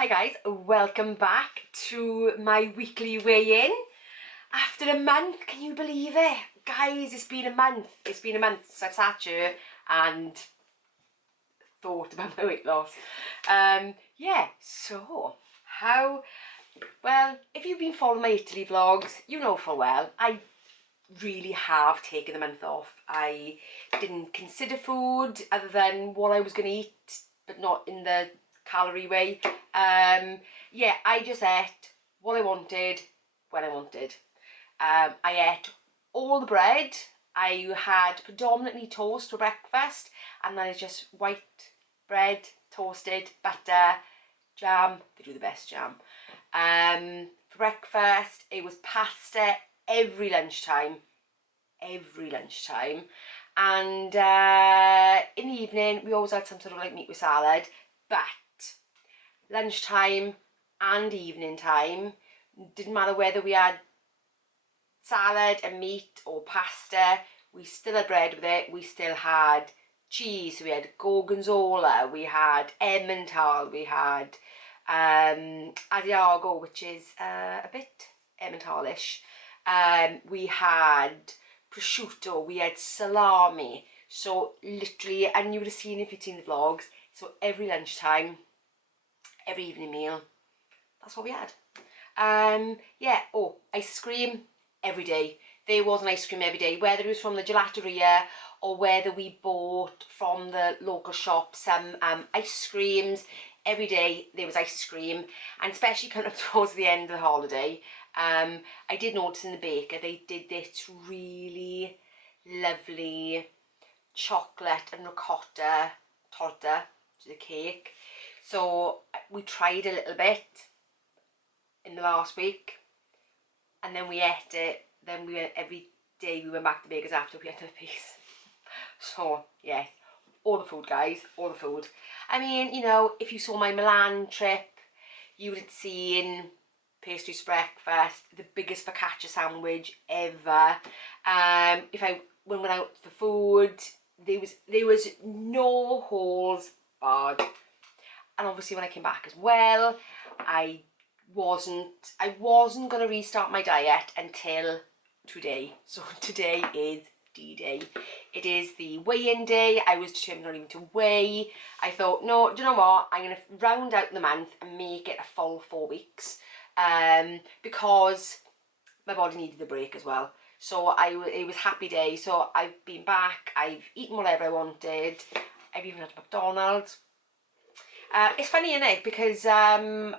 Hi guys, welcome back to my weekly weigh-in. After a month, can you believe it? Guys, it's been a month. It's been a month since I've sat here and thought about my weight loss. Yeah, so well, if you've been following my Italy vlogs, you know full well, I really have taken the month off. I didn't consider food other than what I was going to eat, but not in the calorie way. Yeah, I just ate what I wanted when I wanted. I ate all the bread. I had predominantly toast for breakfast, and then it's just white bread, toasted, butter, jam. They do the best jam. For breakfast, it was pasta every lunchtime, and in the evening we always had some sort of like meat with salad. But lunchtime and evening time, didn't matter whether we had salad and meat or pasta, we still had bread with it. We still had cheese, we had gorgonzola, we had emmental, we had Asiago, which is a bit emmental-ish. We had prosciutto, we had salami. So literally, and you would have seen if you'd seen the vlogs, so every lunchtime, every evening meal, that's what we had. Yeah, oh, ice cream every day. There was an ice cream every day, whether it was from the gelateria or whether we bought from the local shop some ice creams. Every day there was ice cream, and especially kind of towards the end of the holiday, I did notice in the baker they did this really lovely chocolate and ricotta torta to the cake. So we tried a little bit in the last week, and then we ate it. Then we went every day. We went back to the baker's after we had another piece. So yes, all the food, guys, all the food. I mean, you know, if you saw my Milan trip, you would have seen pastries for breakfast, the biggest focaccia sandwich ever. When we went out for food, there was no holes barred. And obviously when I came back as well, I wasn't going to restart my diet until today. So today is D-Day. It is the weigh-in day. I was determined not even to weigh. I thought, no, do you know what? I'm going to round out the month and make it a full 4 weeks, because my body needed the break as well. So it was happy day. So I've been back. I've eaten whatever I wanted. I've even had McDonald's. It's funny, isn't it? Because I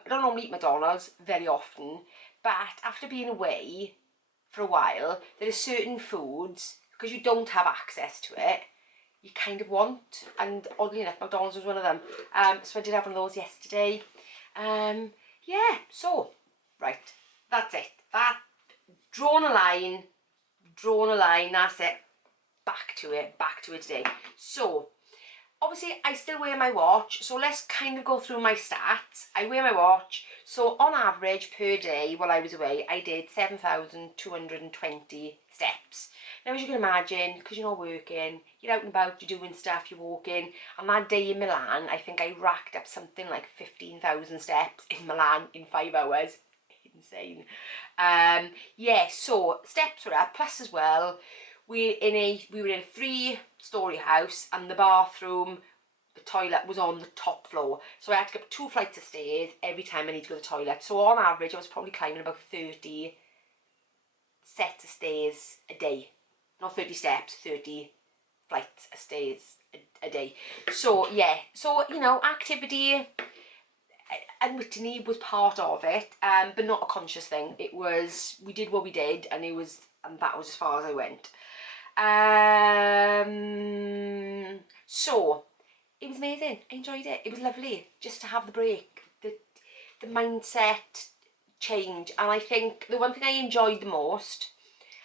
don't normally eat McDonald's very often, but after being away for a while, there are certain foods, because you don't have access to it, you kind of want, and oddly enough, McDonald's was one of them. So I did have one of those yesterday. Yeah, so, right, that's it. Drawn a line, that's it. Back to it today. So, obviously, I still wear my watch, so let's kind of go through my stats. I wear my watch, so on average per day while I was away, I did 7,220 steps. Now, as you can imagine, because you're not working, you're out and about, you're doing stuff, you're walking, and that day in Milan, I think I racked up something like 15,000 steps in Milan in 5 hours. Insane. Yeah, so steps were up, plus as well, we were in a 3-story house, and the bathroom, the toilet was on the top floor. So I had to go up 2 flights of stairs every time I need to go to the toilet. So on average, I was probably climbing about 30 sets of stairs a day. Not 30 steps, 30 flights of stairs a day. So yeah, so you know, activity and Whitney was part of it, but not a conscious thing. It was, we did what we did, and that was as far as I went. So it was amazing. I enjoyed it. It was lovely just to have the break, the mindset change. And I think the one thing I enjoyed the most,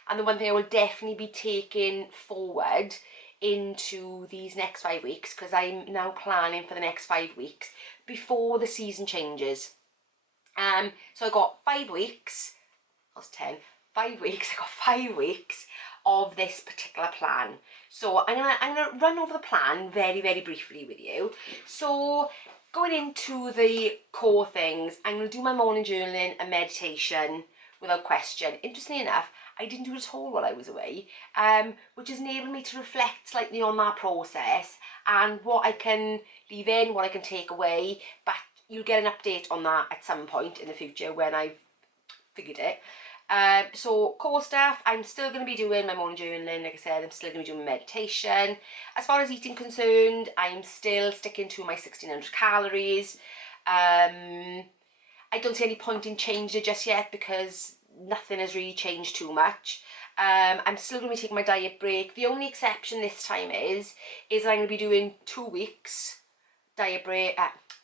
and the one thing I will definitely be taking forward into these next 5 weeks, because I'm now planning for the next 5 weeks before the season changes. So I got 5 weeks. That's 10. 5 weeks. I got 5 weeks of this particular plan. So I'm gonna run over the plan very, very briefly with you. So going into the core things, I'm going to do my morning journaling and meditation without question. Interestingly enough, I didn't do it at all while I was away, which has enabled me to reflect slightly on that process and what I can leave in, what I can take away, but you'll get an update on that at some point in the future when I've figured it. So core stuff, I'm still going to be doing my morning journaling. Like I said, I'm still going to be doing meditation. As far as eating concerned, I'm still sticking to my 1600 calories. I don't see any point in changing it just yet because nothing has really changed too much. I'm still going to be taking my diet break. The only exception this time is I'm going to be doing 2 weeks diet break,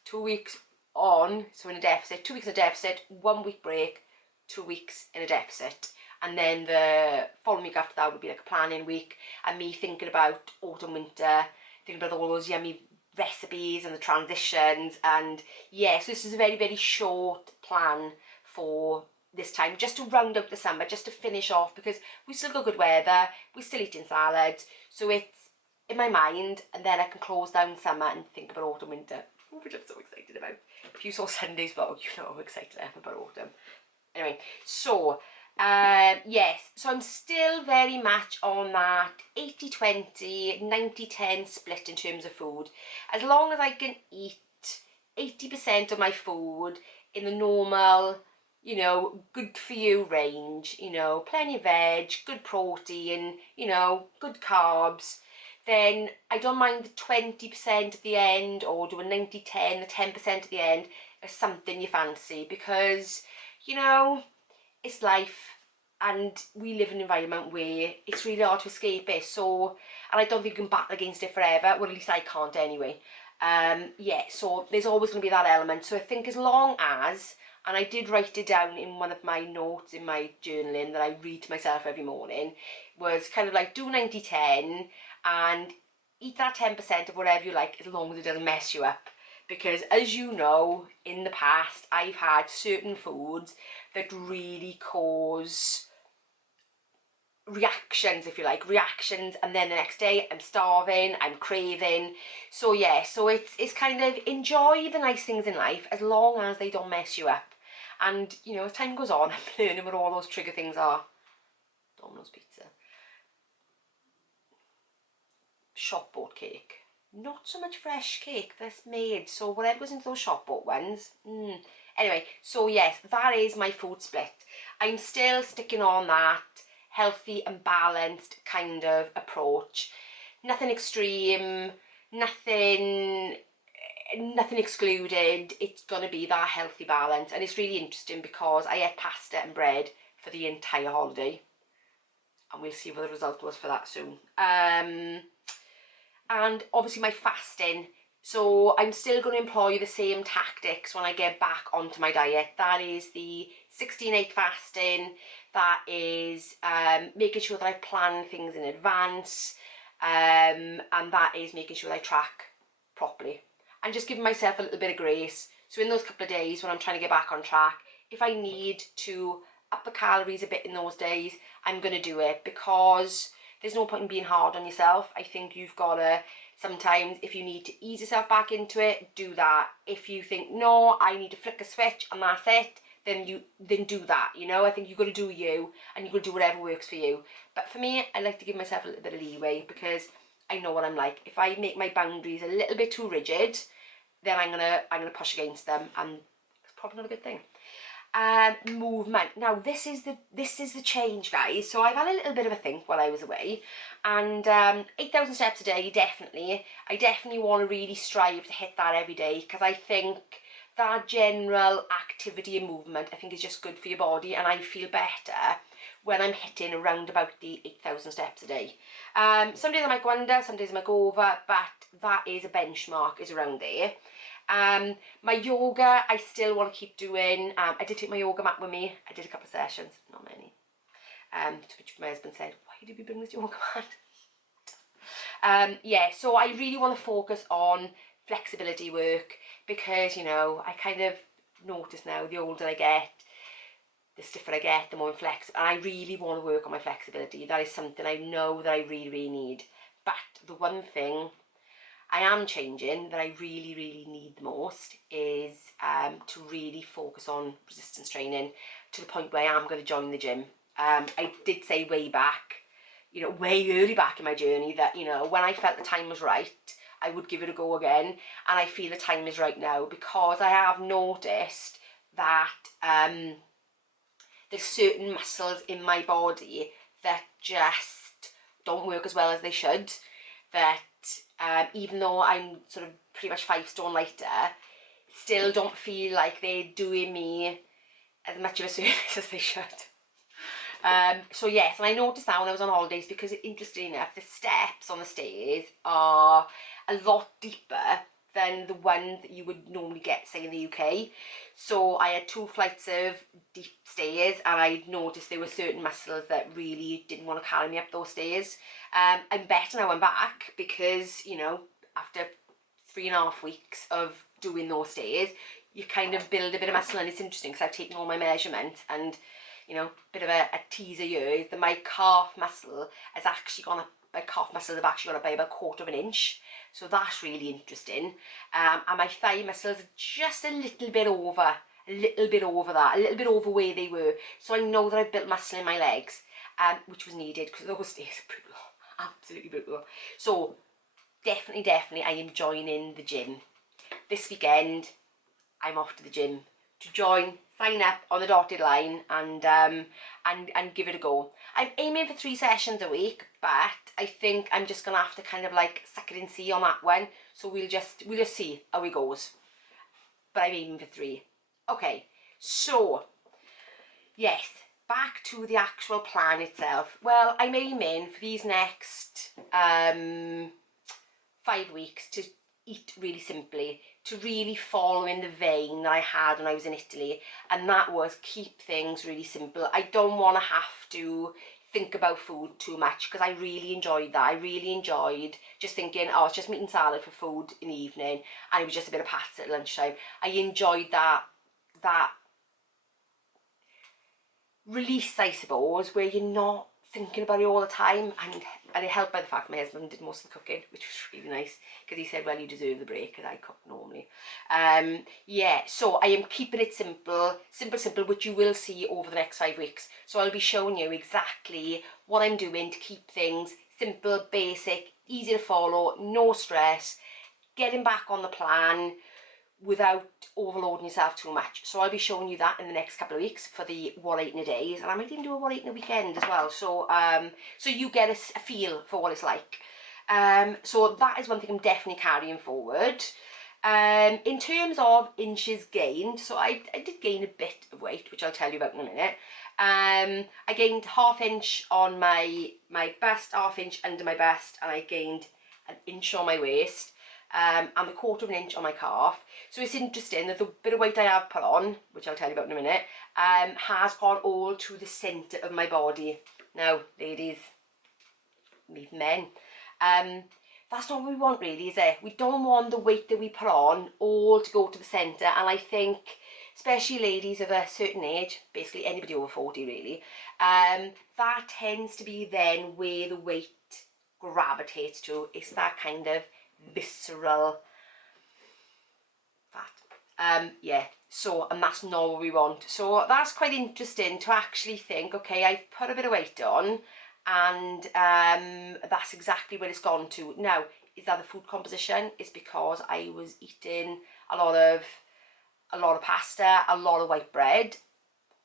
2 weeks on, so in a deficit, 2 weeks in a deficit, 1 week break, 2 weeks in a deficit, and then the following week after that would be like a planning week, and me thinking about autumn, winter, thinking about all those yummy recipes and the transitions. And yes, this is a very, very short plan for this time, just to round out the summer, just to finish off, because we still got good weather, we're still eating salads, so it's in my mind, and then I can close down summer and think about autumn, winter, which I'm so excited about. If you saw Sunday's vlog, you know how excited I am about autumn. Anyway, so yes, so I'm still very much on that 80-20, 90-10 split in terms of food. As long as I can eat 80% of my food in the normal, you know, good for you range, you know, plenty of veg, good protein, you know, good carbs, then I don't mind the 20% at the end, or do a 90-10, the 10% at the end, or something you fancy, because, you know, it's life, and we live in an environment where it's really hard to escape it. So, and I don't think you can battle against it forever. Well, at least I can't anyway. Yeah, so there's always going to be that element. So I think as long as, and I did write it down in one of my notes in my journaling that I read to myself every morning, was kind of like do 90-10 and eat that 10% of whatever you like, as long as it doesn't mess you up. Because as you know, in the past, I've had certain foods that really cause reactions, if you like, and then the next day I'm starving, I'm craving. So yeah, so it's kind of enjoy the nice things in life as long as they don't mess you up. And, you know, as time goes on, I'm learning what all those trigger things are. Domino's pizza. Shop bought cake. Not so much fresh cake that's made, so whatever goes into those shop bought ones. Anyway, so yes, that is my food split. I'm still sticking on that healthy and balanced kind of approach. Nothing extreme, nothing excluded. It's gonna be that healthy balance, and it's really interesting because I ate pasta and bread for the entire holiday, and we'll see what the result was for that soon. And obviously my fasting, so I'm still going to employ the same tactics when I get back onto my diet. That is the 16-8 fasting, that is making sure that I plan things in advance, and that is making sure that I track properly and just giving myself a little bit of grace. So in those couple of days when I'm trying to get back on track, if I need to up the calories a bit in those days, I'm going to do it, because there's no point in being hard on yourself. I think you've got to, sometimes if you need to ease yourself back into it, do that. If you think, no, I need to flick a switch and that's it, then do that, you know. I think you've got to do you, and you've got to do whatever works for you. But for me, I like to give myself a little bit of leeway, because I know what I'm like. If I make my boundaries a little bit too rigid, then I'm gonna push against them, and it's probably not a good thing. Movement. Now this is the change, guys. So I've had a little bit of a think while I was away, and 8,000 steps a day, definitely. I definitely want to really strive to hit that every day, because I think that general activity and movement, I think, is just good for your body, and I feel better when I'm hitting around about the 8,000 steps a day. Some days I might go under, some days I might go over, but that is a benchmark, is around there. My yoga, I still want to keep doing. I did take my yoga mat with me. I did a couple of sessions, not many. To which my husband said, why did we bring this yoga mat? Yeah, so I really want to focus on flexibility work, because, you know, I kind of notice now, the older I get, the stiffer I get, the more I'm flexible, and I really want to work on my flexibility. That is something I know that I really, really need. But the one thing I am changing, that I really, really need the most, is to really focus on resistance training to the point where I am going to join the gym. I did say way back, you know, way early back in my journey that, you know, when I felt the time was right, I would give it a go again. And I feel the time is right now, because I have noticed that there's certain muscles in my body that just don't work as well as they should. That even though I'm sort of pretty much 5 stone lighter, still don't feel like they're doing me as much of a service as they should. So yes, and I noticed that when I was on holidays, because interestingly enough, the steps on the stairs are a lot deeper than the one that you would normally get, say, in the UK. So I had 2 flights of deep stairs, and I noticed there were certain muscles that really didn't want to carry me up those stairs. I'm better now I'm back, because, you know, after 3.5 weeks of doing those stairs, you kind of build a bit of muscle. And it's interesting because I've taken all my measurements, and, you know, a bit of a teaser here is that my calf muscle has actually gone up. My calf muscles have actually gone up by about 1/4 inch. So that's really interesting. And my thigh muscles are just a little bit over that, a little bit over where they were. So I know that I've built muscle in my legs, which was needed, because those days are brutal, absolutely brutal. So definitely, I am joining the gym. This weekend, I'm off to the gym to join, sign up on the dotted line, and give it a go. I'm aiming for 3 sessions a week, but I think I'm just gonna have to kind of like suck it and see on that one. So we'll just see how it goes. But I'm aiming for 3. Okay, so yes, back to the actual plan itself. Well, I'm aiming for these next 5 weeks to eat really simply, to really follow in the vein that I had when I was in Italy, and that was keep things really simple. I don't want to have to think about food too much, because I really enjoyed that. I really enjoyed just thinking, oh, it's just meat and salad for food in the evening, and it was just a bit of pasta at lunchtime. I enjoyed that release, I suppose, where you're not thinking about it all the time, and it helped by the fact my husband did most of the cooking, which was really nice, because he said, well, you deserve the break, because I cook normally. Yeah, so I am keeping it simple, which you will see over the next 5 weeks. So I'll be showing you exactly what I'm doing to keep things simple, basic, easy to follow, no stress, getting back on the plan without overloading yourself too much. So I'll be showing you that in the next couple of weeks for the what I eat in a days, and I might even do a what I eat in a weekend as well. So so you get a feel for what it's like. So that is one thing I'm definitely carrying forward. In terms of inches gained, so I did gain a bit of weight, which I'll tell you about in a minute. I gained 1/2 inch on my bust, 1/2 inch under my bust, and I gained 1 inch on my waist. And a 1/4 inch on my calf. So it's interesting that the bit of weight I have put on, which I'll tell you about in a minute, has gone all to the centre of my body. Now, ladies, even men, that's not what we want really, is it? We don't want the weight that we put on all to go to the centre, and I think, especially ladies of a certain age, basically anybody over 40 really, that tends to be then where the weight gravitates to. It's that kind of visceral fat. Yeah, so, and that's not what we want. So that's quite interesting to actually think, okay, I've put a bit of weight on, and that's exactly where it's gone to. Now, is that the food composition? It's because I was eating a lot of pasta, a lot of white bread.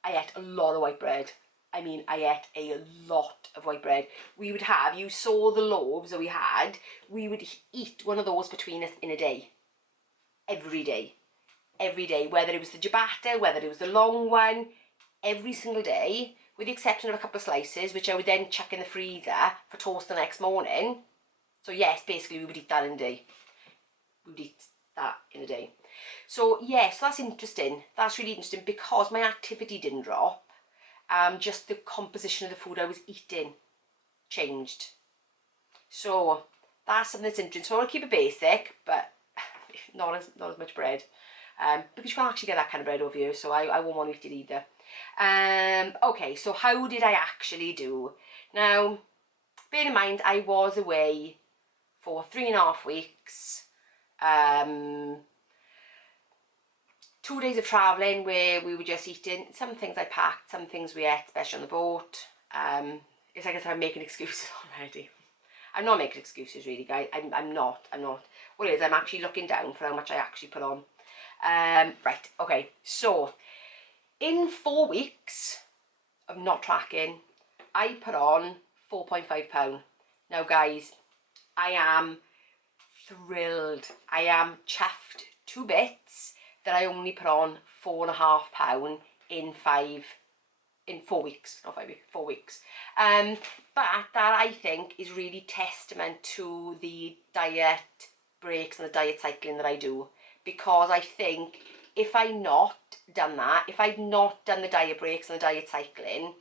I ate a lot of white bread. I mean, I ate a lot of white bread. We would have, you saw the loaves that we had, we would eat one of those between us in a day. Every day. Every day. Whether it was the ciabatta, whether it was the long one, every single day, with the exception of a couple of slices, which I would then chuck in the freezer for toast the next morning. So yes, basically we would eat that in a day. We would eat that in a day. So yes, that's interesting. That's really interesting, because my activity didn't drop. Just the composition of the food I was eating changed. So that's something that's interesting. So I'll keep it basic, but not as much bread, because you can't actually get that kind of bread over here, so I won't want to eat it either. Okay, so how did I actually do? Now, bear in mind, I was away for 3.5 weeks. 2 days of travelling where we were just eating. Some things I packed, some things we ate, especially on the boat. It's like I'm making excuses already. I'm not making excuses really, guys. I'm not. What it is, I'm actually looking down for how much I actually put on. Right, okay. So, in 4 weeks of not tracking, I put on 4.5 pounds. Now, guys, I am thrilled. I am chuffed to bits that I only put on 4.5 pounds in 4 weeks, not 5 weeks, 4 weeks. But that, I think, is really testament to the diet breaks and the diet cycling that I do, because I think if I'd not done that, if I'd not done the diet breaks and the diet cycling,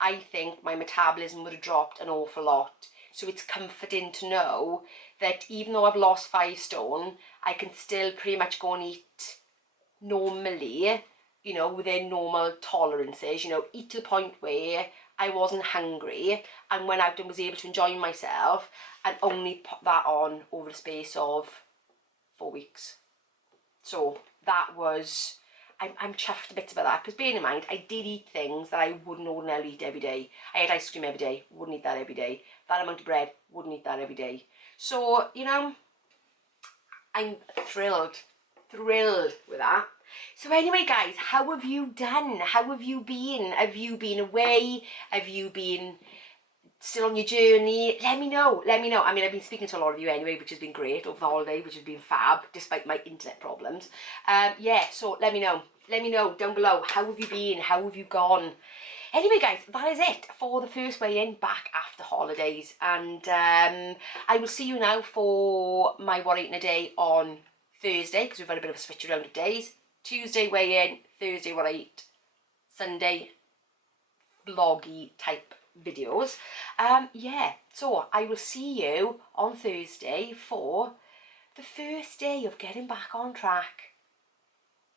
I think my metabolism would have dropped an awful lot. So it's comforting to know that even though I've lost 5 stone, I can still pretty much go and eat normally, you know, within normal tolerances, you know, eat to the point where I wasn't hungry and went out and was able to enjoy myself, and only put that on over the space of 4 weeks. So that was, I'm chuffed a bit about that, because bearing in mind, I did eat things that I wouldn't ordinarily eat every day. I ate ice cream every day, wouldn't eat that every day. That amount of bread, wouldn't eat that every day. So, you know, I'm thrilled with that. So anyway, guys, how have you done? How have you been? Have you been away? Have you been still on your journey? Let me know. I mean, I've been speaking to a lot of you anyway, which has been great over the holiday, which has been fab, despite my internet problems. Yeah, so let me know. Let me know down below. How have you been? How have you gone? Anyway, guys, that is it for the first weigh in back after holidays. And I will see you now for my what I eat in a day on Thursday, because we've had a bit of a switch around of days. Tuesday weigh in, Thursday what I eat, Sunday vloggy type videos. Yeah, so I will see you on Thursday for the first day of getting back on track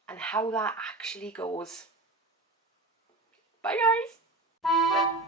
and how that actually goes. Bye, guys.